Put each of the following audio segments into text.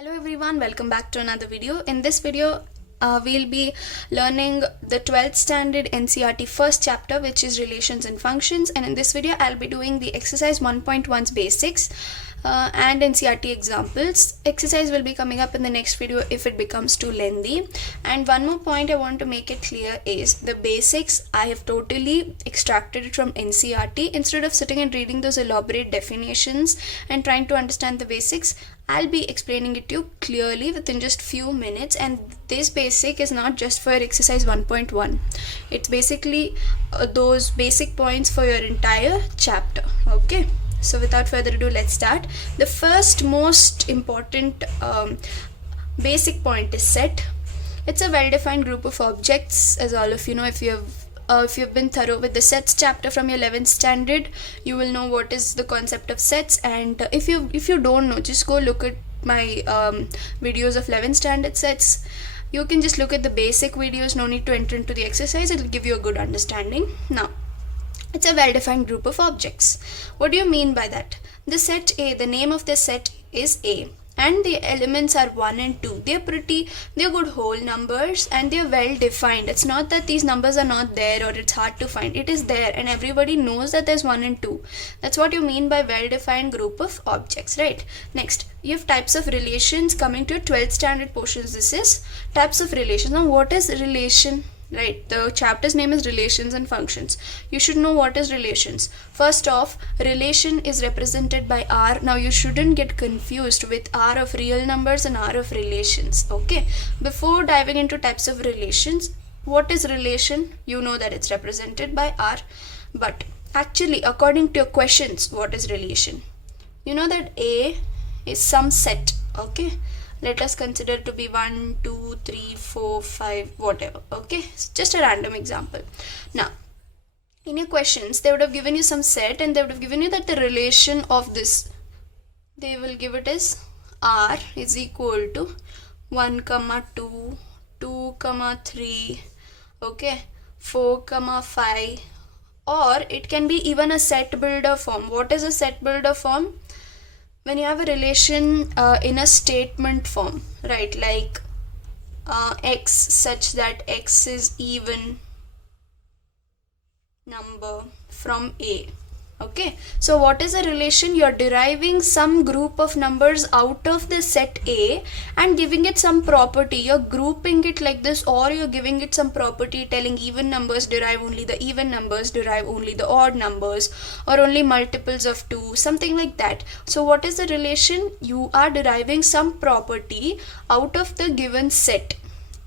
Hello everyone, welcome back to another video. In this video, we'll be learning the 12th standard NCERT first chapter, which is relations and functions. And in this video, I'll be doing the exercise 1.1's basics and NCERT examples. Exercise will be coming up in the next video if it becomes too lengthy. And one more point I want to make it clear is the basics I have totally extracted it from NCERT. Instead of sitting and reading those elaborate definitions and trying to understand the basics, I'll be explaining it to you clearly within just few minutes, and this basic is not just for exercise 1.1. It's basically those basic points for your entire chapter. Okay, so without further ado, let's start. The first most important basic point is set. It's a well-defined group of objects, as all of you know. If you've been thorough with the sets chapter from your 11th standard, you will know what is the concept of sets. And if you don't know, just go look at my videos of 11th standard sets. You can just look at the basic videos, no need to enter into the exercise. It'll give you a good understanding. Now, it's a well-defined group of objects. What do you mean by that? The set A, the name of the set is A, and the elements are 1 and 2. They're good whole numbers and they're well defined. It's not that these numbers are not there or it's hard to find. It is there and everybody knows that there's 1 and 2. That's what you mean by well defined group of objects, right? Next, you have types of relations. Coming to 12th standard portions, this is types of relations. Now, what is relation? Right, the chapter's name is relations and functions. You should know what is relations. First off, relation is represented by R. Now you shouldn't get confused with R of real numbers and R of relations. Okay, before diving into types of relations, what is relation? You know that it's represented by R, but actually according to your questions, what is relation? You know that A is some set. Okay, let us consider to be 1, 2, 3, 4, 5, whatever. Okay, it's just a random example. Now, in your questions, they would have given you some set and they would have given you that the relation of this, they will give it as R is equal to 1, 2, 2, 3, okay, 4, 5, or it can be even a set builder form. What is a set builder form? When you have a relation in a statement form, right, like x such that x is even number from A. Okay, so what is a relation? You're deriving some group of numbers out of the set A and giving it some property. You're grouping it like this, or you're giving it some property telling even numbers derive only the even numbers, derive only the odd numbers, or only multiples of 2, something like that. So what is the relation? You are deriving some property out of the given set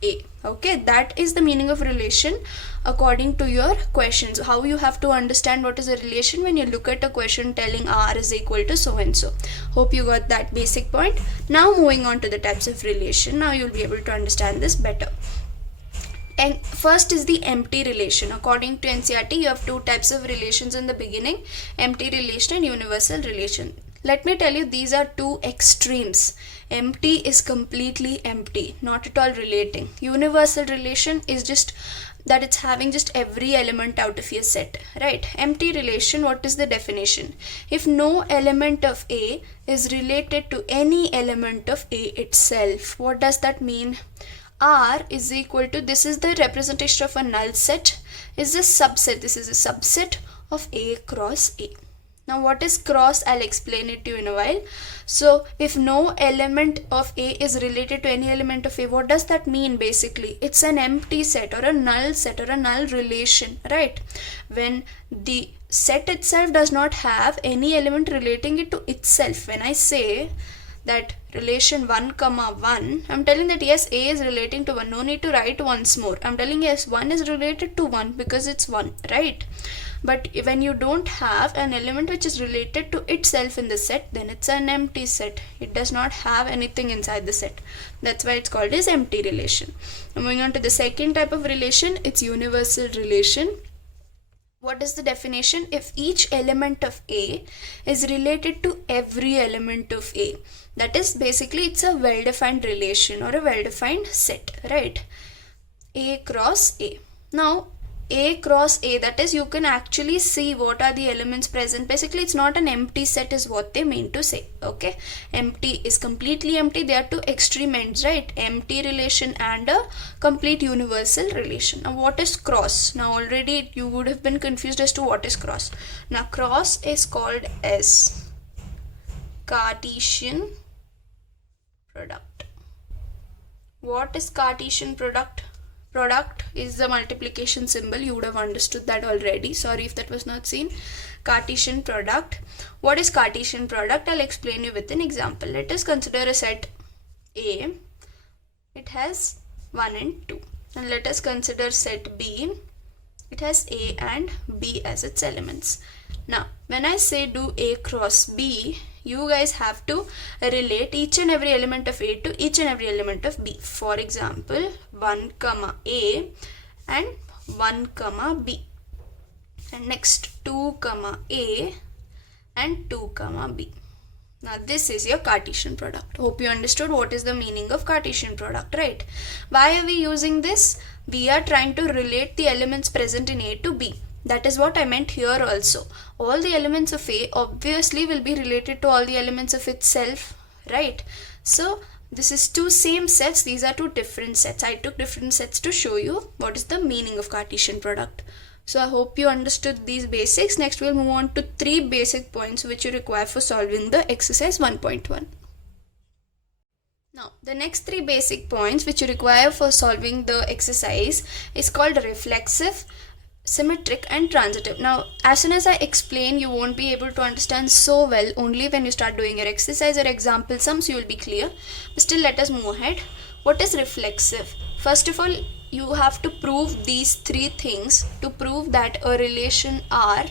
A. Okay, that is the meaning of relation according to your questions. How you have to understand what is a relation when you look at a question telling R is equal to so and so. Hope you got that basic point. Now moving on to the types of relation. Now you'll be able to understand this better. And first is the empty relation. According to NCERT, you have two types of relations in the beginning: empty relation and universal relation. Let me tell you, these are two extremes. Empty is completely empty, not at all relating. Universal relation is just that it's having just every element out of your set, right? Empty relation, what is the definition? If no element of A is related to any element of A itself. What does that mean? R is equal to, this is the representation of a null set, is a subset. This is a subset of A cross A. Now what is cross? I'll explain it to you in a while. So if no element of A is related to any element of A, what does that mean basically? It's an empty set or a null set or a null relation, right? When the set itself does not have any element relating it to itself. When I say that relation 1, 1, I'm telling that yes, A is relating to 1. No need to write once more. I'm telling yes, 1 is related to 1 because it's 1, right? But when you don't have an element which is related to itself in the set, then it's an empty set. It does not have anything inside the set. That's why it's called as empty relation. Moving on to the second type of relation, it's universal relation. What is the definition? If each element of A is related to every element of A. That is basically it's a well-defined relation or a well-defined set, right? A cross A. Now, A cross A, that is, you can actually see what are the elements present. Basically, it's not an empty set is what they mean to say. Okay, empty is completely empty. They are two extreme ends, right? Empty relation and a complete universal relation. Now what is cross? Now already you would have been confused as to what is cross. Now cross is called as Cartesian product. What is Cartesian product? Product is the multiplication symbol. You would have understood that already. Sorry if that was not seen. Cartesian product. What is Cartesian product? I'll explain you with an example. Let us consider a set A. It has 1 and 2. And let us consider set B. It has A and B as its elements. Now, when I say do A cross B, you guys have to relate each and every element of A to each and every element of B. For example, 1 comma A and 1 comma B. And next 2 comma A and 2 comma B. Now this is your Cartesian product. Hope you understood what is the meaning of Cartesian product, right? Why are we using this? We are trying to relate the elements present in A to B. That is what I meant here also. All the elements of A obviously will be related to all the elements of itself, right? So this is two same sets. These are two different sets. I took different sets to show you what is the meaning of Cartesian product. So I hope you understood these basics. Next we'll move on to 3 basic points which you require for solving the exercise 1.1. Now, the next 3 basic points which you require for solving the exercise is called reflexive, symmetric and transitive. Now, as soon as I explain, you won't be able to understand so well. Only when you start doing your exercise or example sums, you will be clear. But still, let us move ahead. What is reflexive? First of all, you have to prove these 3 things to prove that a relation R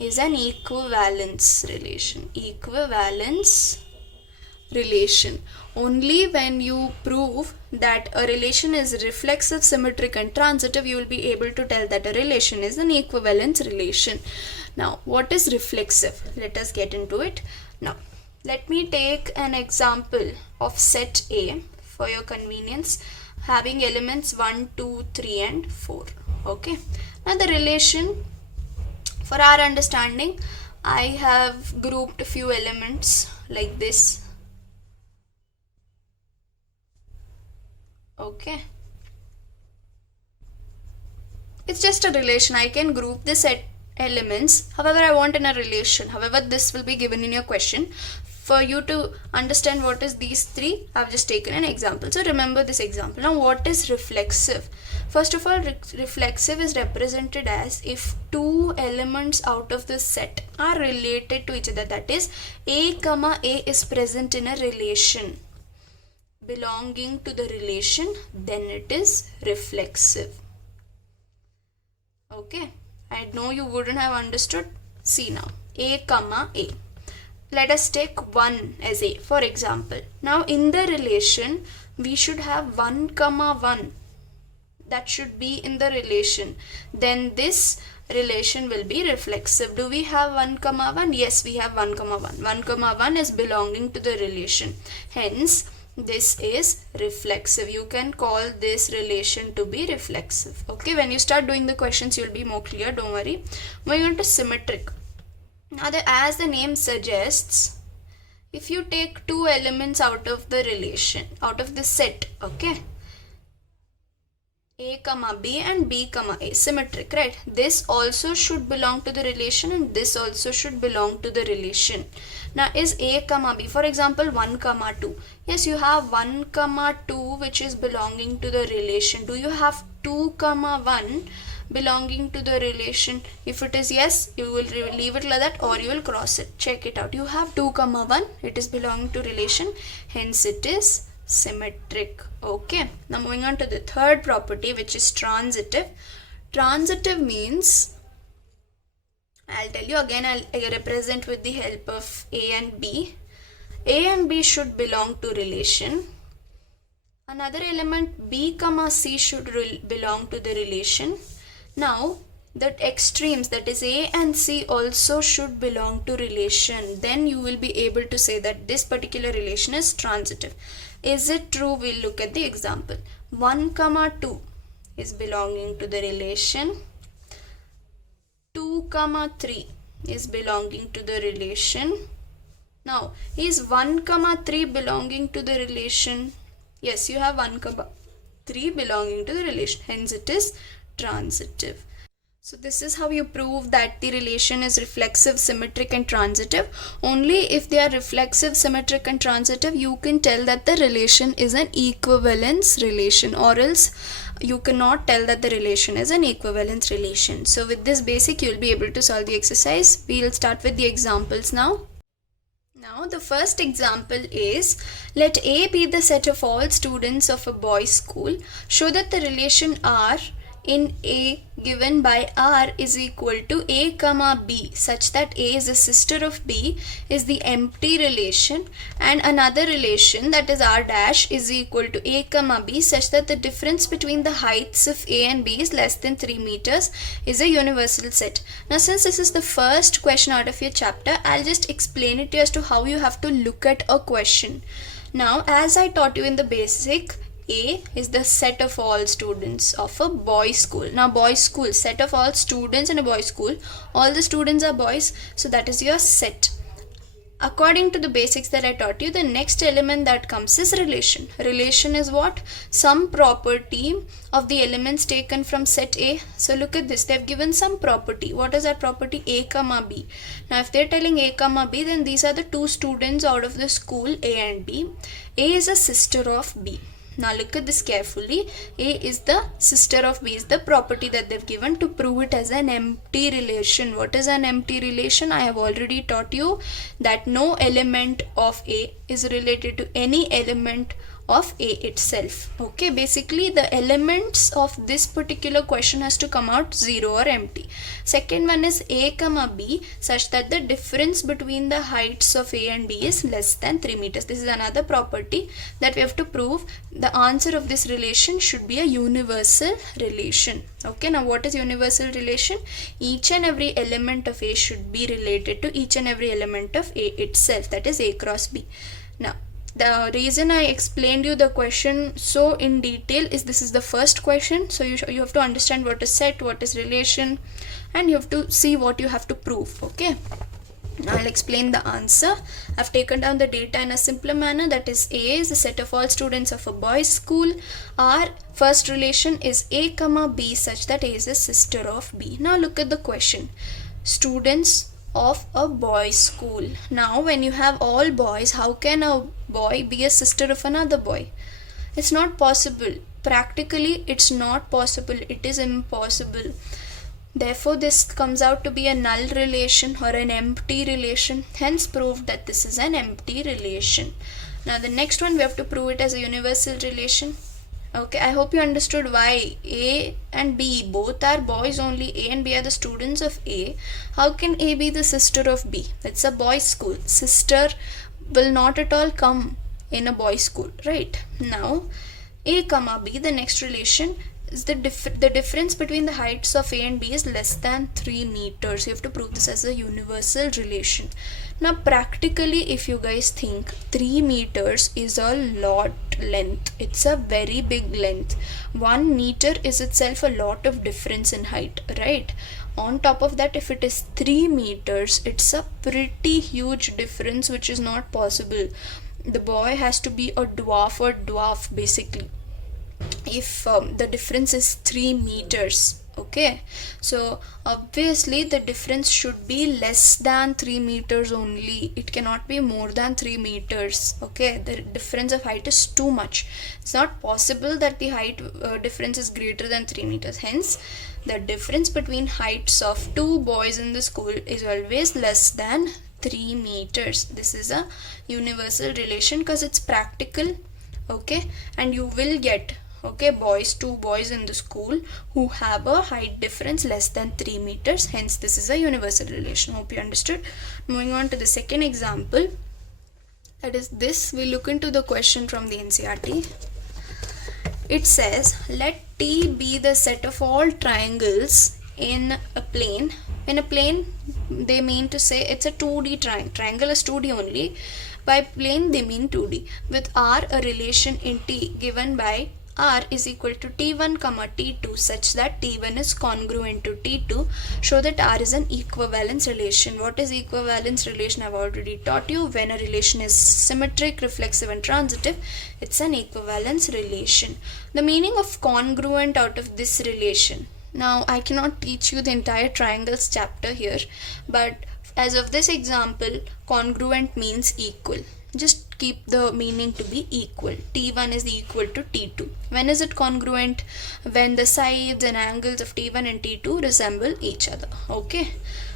is an equivalence relation. Equivalence relation. Only when you prove that a relation is reflexive, symmetric and transitive, you will be able to tell that a relation is an equivalence relation. Now, what is reflexive? Let us get into it. Now, let me take an example of set A for your convenience, having elements 1, 2, 3 and 4. Okay. Now, the relation, for our understanding, I have grouped a few elements like this. Okay, it's just a relation. I can group the set elements however I want in a relation. However, this will be given in your question. For you to understand what is these 3, I've just taken an example. So remember this example. Now, what is reflexive? First of all, reflexive is represented as if 2 elements out of the set are related to each other. That is, A comma A is present in a relation belonging to the relation, then it is reflexive. Okay, I know you wouldn't have understood. See now, A comma A. Let us take 1 as A, for example. Now in the relation, we should have 1 comma 1. That should be in the relation. Then this relation will be reflexive. Do we have 1 comma 1? Yes, we have 1 comma 1. 1 comma 1 is belonging to the relation. Hence, this is reflexive. You can call this relation to be reflexive. Okay, when you start doing the questions, you'll be more clear. Don't worry. Moving on to symmetric. Now, as the name suggests, if you take 2 elements out of the relation, out of the set, okay, A comma B and B comma A, symmetric, right? This also should belong to the relation and this also should belong to the relation. Now, is A comma B, for example, 1 comma 2. Yes, you have 1 comma 2 which is belonging to the relation. Do you have 2 comma 1 belonging to the relation? If it is yes, you will leave it like that or you will cross it. Check it out. You have 2 comma 1. It is belonging to relation. Hence, it is symmetric. Okay, now moving on to the third property, which is transitive. Transitive means, I'll tell you again, I'll represent with the help of A and B. A and B should belong to relation. Another element B comma C should belong to the relation. Now, the extremes, that is A and C, also should belong to relation. Then you will be able to say that this particular relation is transitive. Is it true? We'll look at the example. 1 comma 2 is belonging to the relation. comma 3 is belonging to the relation. Now, is 1 comma 3 belonging to the relation? Yes, you have 1 comma 3 belonging to the relation. Hence, it is transitive. So this is how you prove that the relation is reflexive, symmetric and transitive. Only if they are reflexive, symmetric and transitive, you can tell that the relation is an equivalence relation, or else you cannot tell that the relation is an equivalence relation. So with this basic, you will be able to solve the exercise. We will start with the examples now. Now the first example is, let A be the set of all students of a boys' school. Show that the relation R in A given by R is equal to A comma B, such that A is a sister of B is the empty relation, and another relation, that is R dash, is equal to A comma B such that the difference between the heights of A and B is less than 3 meters is a universal set. Now since this is the first question out of your chapter, I'll just explain it to you as to how you have to look at a question. Now as I taught you in the basic, A is the set of all students of a boys' school. Now boys' school, set of all students in a boys' school. All the students are boys, so that is your set. According to the basics that I taught you, the next element that comes is relation. Relation is what? Some property of the elements taken from set A. So look at this, they have given some property. What is that property? A comma B. Now if they are telling A comma B, then these are the two students out of the school A and B. A is a sister of B. Now look at this carefully. A is the sister of B is the property that they've given to prove it as an empty relation. What is an empty relation? I have already taught you that no element of A is related to any element of A itself. Okay, basically the elements of this particular question has to come out 0 or empty. Second one is A comma B such that the difference between the heights of A and B is less than 3 meters. This is another property that we have to prove. The answer of this relation should be a universal relation. Okay, now what is universal relation? Each and every element of A should be related to each and every element of A itself, that is A cross B. Now the reason I explained you the question so in detail is this is the first question, so you have to understand what is set, what is relation, and you have to see what you have to prove. Okay, now I'll explain the answer. I've taken down the data in a simpler manner, that is A is the set of all students of a boys' school. Our first relation is A comma B such that A is a sister of B. Now look at the question. Students of a boys' school. Now when you have all boys, how can a boy be a sister of another boy? It's not possible. Practically it's not possible. It is impossible. Therefore this comes out to be a null relation or an empty relation. Hence proved that this is an empty relation. Now the next one, we have to prove it as a universal relation. Okay, I hope you understood why A and B both are boys only. A and B are the students of A. How can A be the sister of B? It's a boys' school. Sister will not at all come in a boys' school, right? Now A comma B, the next relation is the difference between the heights of A and B is less than 3 meters. You have to prove this as a universal relation. Now practically if you guys think, 3 meters is a lot length. It's a very big length. 1 meter is itself a lot of difference in height, right? On top of that, if it is 3 meters, it's a pretty huge difference which is not possible. The boy has to be a dwarf basically if the difference is 3 meters. Okay, so obviously the difference should be less than 3 meters only. It cannot be more than 3 meters. Okay, the difference of height is too much. It's not possible that the height difference is greater than 3 meters. Hence the difference between heights of two boys in the school is always less than 3 meters. This is a universal relation because it's practical. Okay, and you will get two boys in the school who have a height difference less than 3 meters. Hence this is a universal relation. Hope you understood. Moving on to the second example, that is this. We look into the question from the NCERT. It says, let T be the set of all triangles in a plane. In a plane, they mean to say it's a 2D triangle. Triangle is 2D only. By plane they mean 2D. With R a relation in T given by R is equal to T1 comma T2 such that T1 is congruent to T2, show that R is an equivalence relation. What is equivalence relation? I've already taught you. When a relation is symmetric, reflexive and transitive, it's an equivalence relation. The meaning of congruent out of this relation. Now I cannot teach you the entire triangles chapter here, but as of this example, congruent means equal. Just keep the meaning to be equal. T1 is equal to T2. When is it congruent? When the sides and angles of T1 and T2 resemble each other. Okay.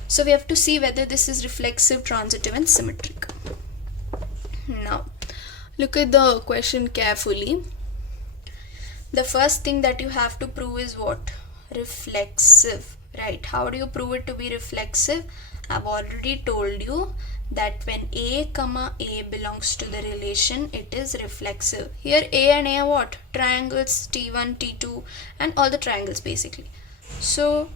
So we have to see whether this is reflexive, transitive and symmetric. Now, look at the question carefully. The first thing that you have to prove is what? Reflexive, right? How do you prove it to be reflexive? I've already told you that when A comma A belongs to the relation, it is reflexive. Here A and A are what? Triangles, T1, T2 and all the triangles basically. So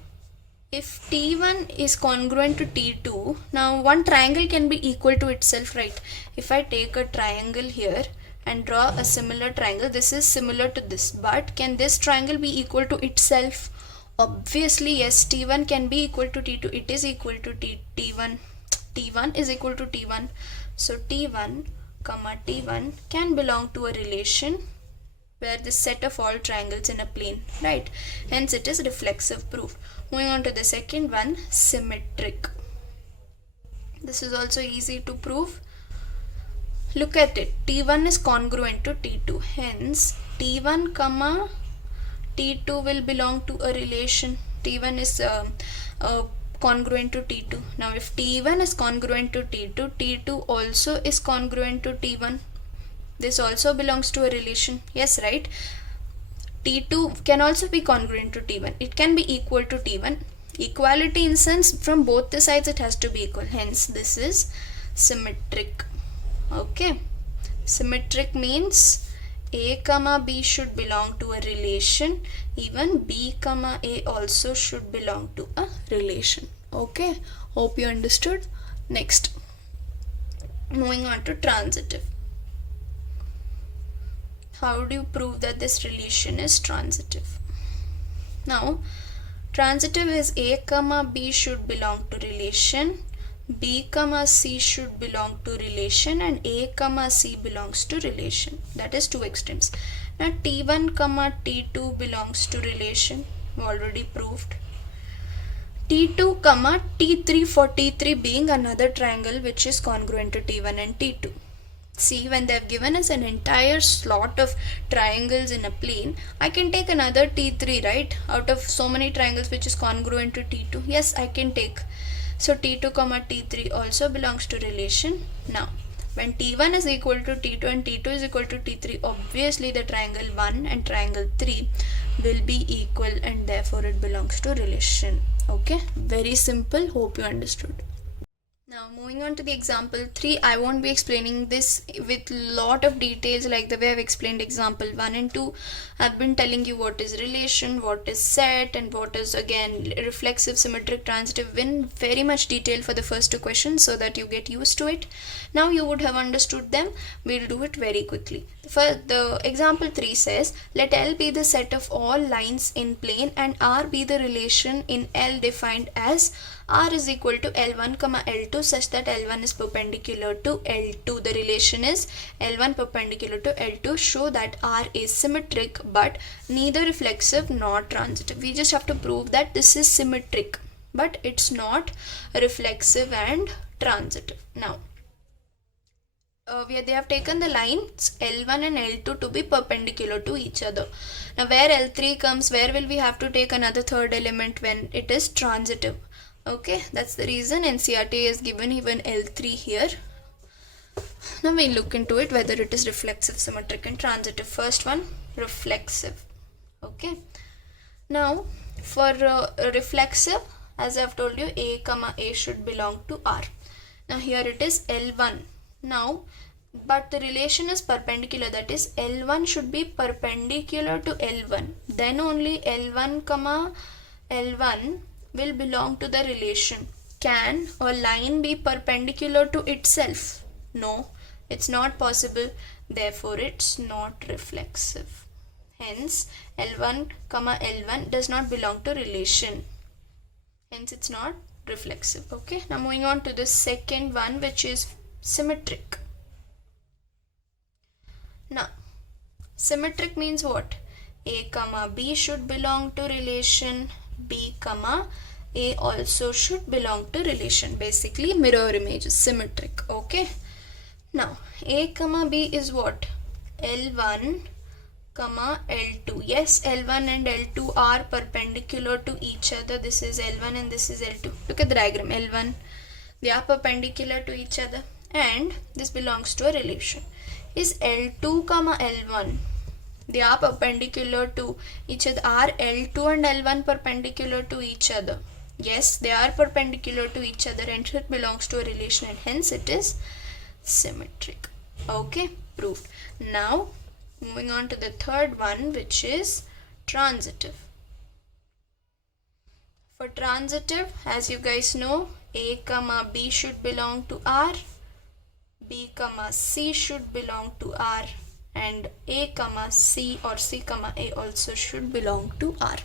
if T1 is congruent to T2, now one triangle can be equal to itself, right? If I take a triangle here and draw a similar triangle, this is similar to this, but can this triangle be equal to itself? Obviously yes, T1 can be equal to T2. It is equal to T1. T1 is equal to T1. So T1 comma T1 can belong to a relation where the set of all triangles in a plane, right? Hence it is reflexive proof. Moving on to the second one, symmetric. This is also easy to prove. Look at it. T1 is congruent to T2. Hence T1 comma T2 will belong to a relation. T1 is congruent to T2. Now if T1 is congruent to T2, T2 also is congruent to T1. This also belongs to a relation. Yes, right? T2 can also be congruent to T1. It can be equal to T1. Equality in sense from both the sides it has to be equal. Hence this is symmetric. Okay. Symmetric means A comma B should belong to a relation. Even B comma A also should belong to a relation. Okay. Hope you understood. Next. Moving on to transitive. How do you prove that this relation is transitive? Now, transitive is A comma B should belong to relation, B comma C should belong to relation and A comma C belongs to relation. That is two extremes. Now T1 comma T2 belongs to relation. We already proved. T2 comma T3 for T3 being another triangle which is congruent to T1 and T2. See, when they have given us an entire slot of triangles in a plane, I can take another T3, right? Out of so many triangles which is congruent to T2. Yes, I can take. So T2 comma T3 also belongs to relation. Now, when T1 is equal to T2 and T2 is equal to T3, obviously the triangle 1 and triangle 3 will be equal and therefore it belongs to relation. Okay, very simple. Hope you understood. Now moving on to the example 3, I won't be explaining this with lot of details like the way I've explained example 1 and 2. I've been telling you what is relation, what is set and what is again reflexive, symmetric, transitive in very much detail for the first two questions so that you get used to it. Now you would have understood them. We'll do it very quickly. For the example 3 says, let L be the set of all lines in plane and R be the relation in L defined as R is equal to L1 comma L2 such that L1 is perpendicular to L2. The relation is L1 perpendicular to L2. Show that R is symmetric but neither reflexive nor transitive. We just have to prove that this is symmetric but it's not reflexive and transitive. Now they have taken the lines L1 and L2 to be perpendicular to each other. Now where L3 comes, where will we have to take another third element when it is transitive? Okay, that's the reason NCERT is given even L3 here. Now we look into it whether it is reflexive, symmetric and transitive. First one, reflexive. Okay. Now for reflexive, as I've told you, A comma A should belong to R. Now here it is L1. Now but the relation is perpendicular, that is L1 should be perpendicular to L1. Then only L1 comma L1 will belong to the relation. Can a line be perpendicular to itself? No, it's not possible. Therefore, it's not reflexive. Hence, L1 comma L1 does not belong to relation. Hence, it's not reflexive. Okay. Now, moving on to the second one, which is symmetric. Now, symmetric means what? A comma B should belong to relation. B comma A also should belong to relation. Basically, mirror image is symmetric. Okay. Now, A comma B is what? L1 comma L2. Yes, L1 and L2 are perpendicular to each other. This is L1 and this is L2. Look at the diagram. L1, they are perpendicular to each other, and this belongs to a relation. Is L2 comma L1, they are perpendicular to each other. Are L2 and L1 perpendicular to each other? Yes, they are perpendicular to each other, and it belongs to a relation, and hence it is symmetric. Okay, proved. Now, moving on to the third one, which is transitive. For transitive, as you guys know, A comma B should belong to R, B comma C should belong to R, and A comma C or C comma A also should belong to R.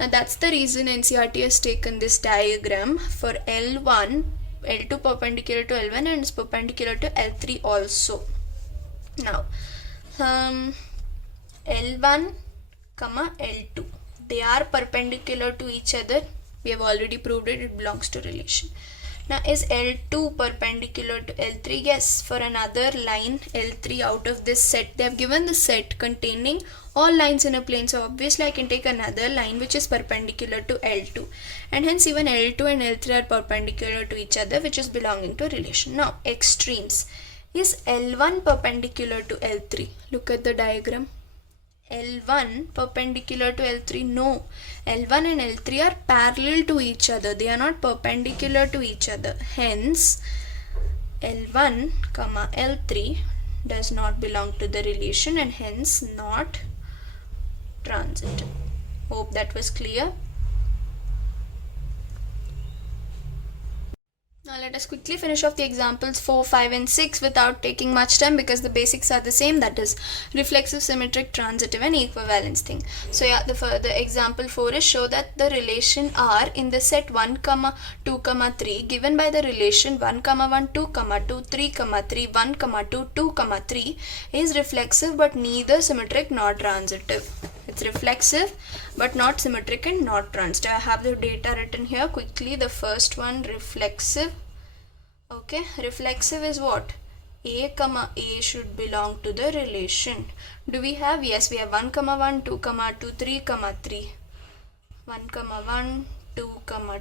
Now that's the reason NCERT has taken this diagram for L1, L2 perpendicular to L1 and it's perpendicular to L3 also. Now, L1 comma L2, they are perpendicular to each other. We have already proved it, it belongs to relation. Now, is L2 perpendicular to L3? Yes, for another line L3 out of this set. They have given the set containing all lines in a plane. So, obviously, I can take another line which is perpendicular to L2. And hence, even L2 and L3 are perpendicular to each other, which is belonging to relation. Now, extremes. Is L1 perpendicular to L3? Look at the diagram. L1 perpendicular to L3? No. L1 and L3 are parallel to each other. They are not perpendicular to each other. Hence, L1 comma L3 does not belong to the relation and hence not transitive. Hope that was clear. Now let us quickly finish off the examples 4, 5 and 6 without taking much time because the basics are the same, that is reflexive, symmetric, transitive and equivalence thing. So yeah, the example 4 is show that the relation R in the set 1, 2, 3 given by the relation 1, 1, 2, 2, 3, 3, 1, 2, 2, 3 is reflexive but neither symmetric nor transitive. It's reflexive but not symmetric and not transitive. I have the data written here quickly. The first one, reflexive. Okay, reflexive is what? A comma A should belong to the relation. Do we have? Yes, we have 1, 1, 2, 2, 3, 3. 1, 1, 2,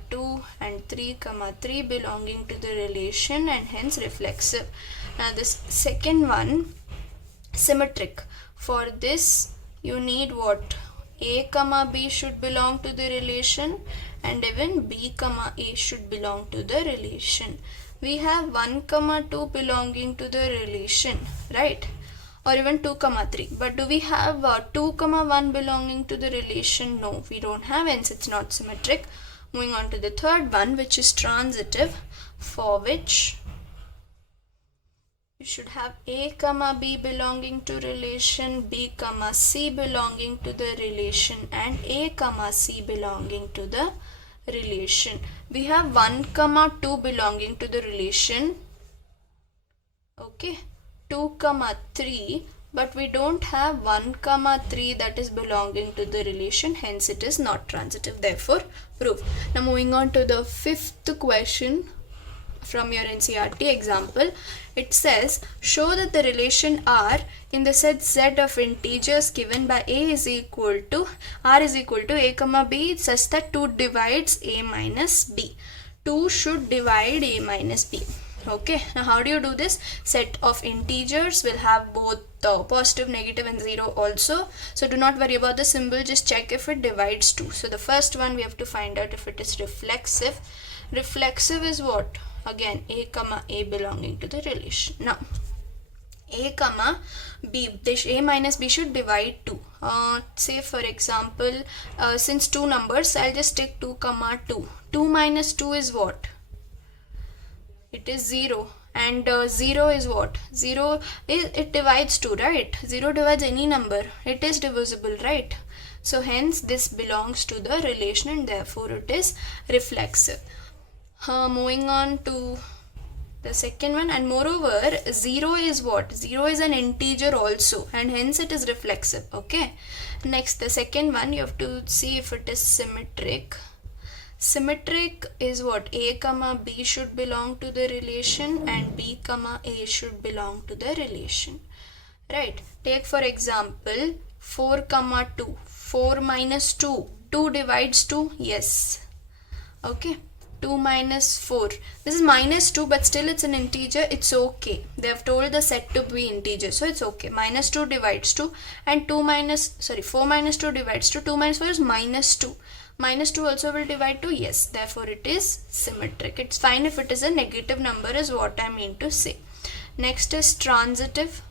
2 and 3, 3 belonging to the relation and hence reflexive. Now this second one, symmetric. For this you need what? A comma B should belong to the relation and even B comma A should belong to the relation. We have 1, 2 belonging to the relation, right? Or even 2, 3. But do we have 2, 1 belonging to the relation? No, we don't have, hence it's not symmetric. Moving on to the third one, which is transitive, for which you should have A comma B belonging to relation, B comma C belonging to the relation and A comma C belonging to the relation. We have 1, 2 belonging to the relation. Okay, 2, 3, but we don't have 1, 3 that is belonging to the relation, hence it is not transitive, therefore proof. Now moving on to the fifth question from your NCERT example, it says show that the relation R in the set Z of integers given by A is equal to R is equal to A comma B such that 2 divides A minus B. 2 should divide A minus B. Okay, now how do you do this? Set of integers will have both positive, negative and 0 also. So do not worry about the symbol, just check if it divides 2. So the first one we have to find out if it is reflexive. Reflexive is what? Again, A comma A belonging to the relation. Now, A comma B, this A minus B should divide 2. Say for example, since 2 numbers, I'll just take 2 comma 2. 2 minus 2 is what? It is 0. And 0 is what? 0 is, it divides 2, right? 0 divides any number. It is divisible, right? So hence this belongs to the relation and therefore it is reflexive. Moving on to the second one, and moreover 0 is what? 0 is an integer also and hence it is reflexive. Okay. Next, the second one, you have to see if it is symmetric. Symmetric is what? A comma B should belong to the relation and B comma A should belong to the relation. Right. Take for example 4 comma 2. 4 minus 2. 2 divides 2? Yes. Okay. 2 minus 4. This is minus 2 but still it's an integer. It's okay. They have told the set to be integer. So it's okay. Minus 2 divides 2 and 4 minus 2 divides 2. 2 minus 4 is minus 2. Minus 2 also will divide 2. Yes. Therefore it is symmetric. It's fine if it is a negative number is what I mean to say. Next is transitive.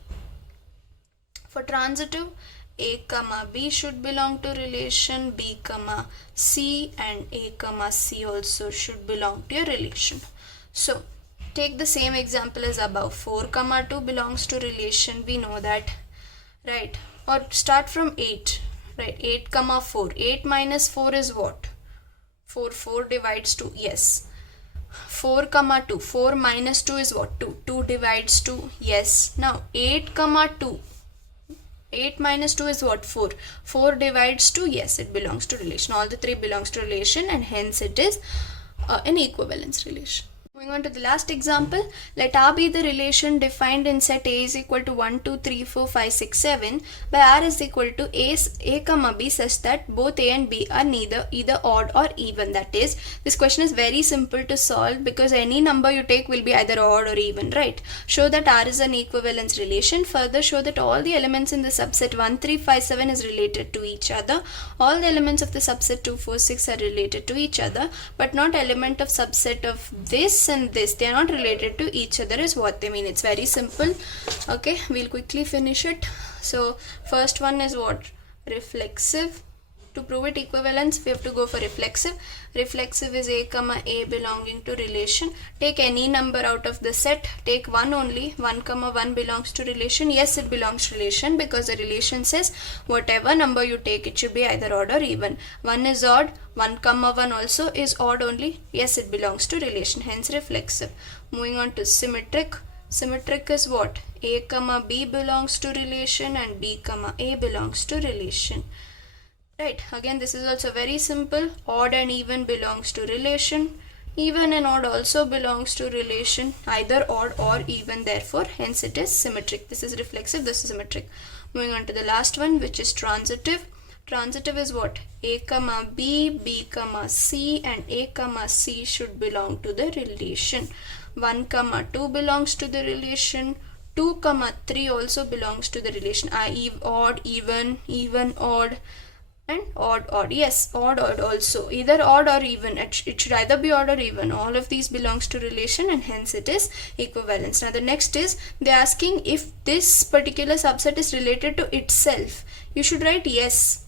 For transitive, A comma B should belong to relation, B comma C and A comma C also should belong to a relation. So take the same example as above. 4 comma 2 belongs to relation. We know that, right? Or start from 8, right? 8 comma 4. 8 minus 4 is what? 4. 4 divides 2. Yes. 4 comma 2. 4 minus 2 is what? 2. 2 divides 2. Yes. Now 8 comma 2. 8 minus 2 is what? 4. 4 divides 2. Yes, it belongs to relation. All the three belongs to relation and hence it is an equivalence relation. Moving on to the last example, let R be the relation defined in set A is equal to 1, 2, 3, 4, 5, 6, 7 by R is equal to A comma B such that both A and B are either odd or even. That is, this question is very simple to solve because any number you take will be either odd or even, right? Show that R is an equivalence relation. Further, show that all the elements in the subset 1, 3, 5, 7 is related to each other. All the elements of the subset 2, 4, 6 are related to each other, but not element of subset of this and this. They are not related to each other is what they mean. It's very simple. Okay, we'll quickly finish it. So first one is what? Reflexive. To prove it equivalence, we have to go for reflexive. Reflexive is A comma A belonging to relation. Take any number out of the set. Take one only. 1 comma 1 belongs to relation. Yes, it belongs to relation because the relation says whatever number you take, it should be either odd or even. 1 is odd. 1 comma 1 also is odd only. Yes, it belongs to relation. Hence reflexive. Moving on to symmetric. Symmetric is what? A comma B belongs to relation and B comma A belongs to relation. Right, again this is also very simple. Odd and even belongs to relation. Even and odd also belongs to relation. Either odd or even, therefore hence it is symmetric. This is reflexive, this is symmetric. Moving on to the last one, which is transitive. Transitive is what? A comma B, B comma C and A comma C should belong to the relation. 1 comma 2 belongs to the relation. 2 comma 3 also belongs to the relation, i.e. odd, even, odd and odd. Yes, odd also. Either odd or even. It should either be odd or even. All of these belongs to relation and hence it is equivalence. Now the next is they are asking if this particular subset is related to itself. You should write yes.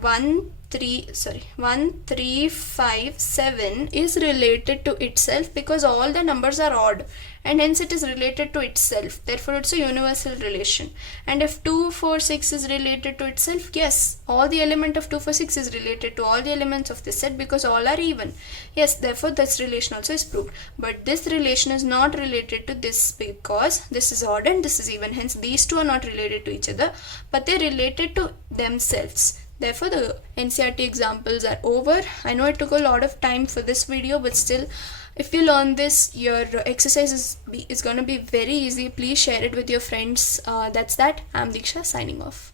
1, 3, 5, 7 is related to itself because all the numbers are odd and hence it is related to itself. Therefore it's a universal relation. And if 2, 4, 6 is related to itself, yes, all the element of 2, 4, 6 is related to all the elements of this set because all are even. Yes, therefore this relation also is proved. But this relation is not related to this because this is odd and this is even. Hence these two are not related to each other, but they are related to themselves. Therefore the NCERT examples are over. I know it took a lot of time for this video, but still if you learn this, your exercise is going to be very easy. Please share it with your friends. That's that. I'm Diksha signing off.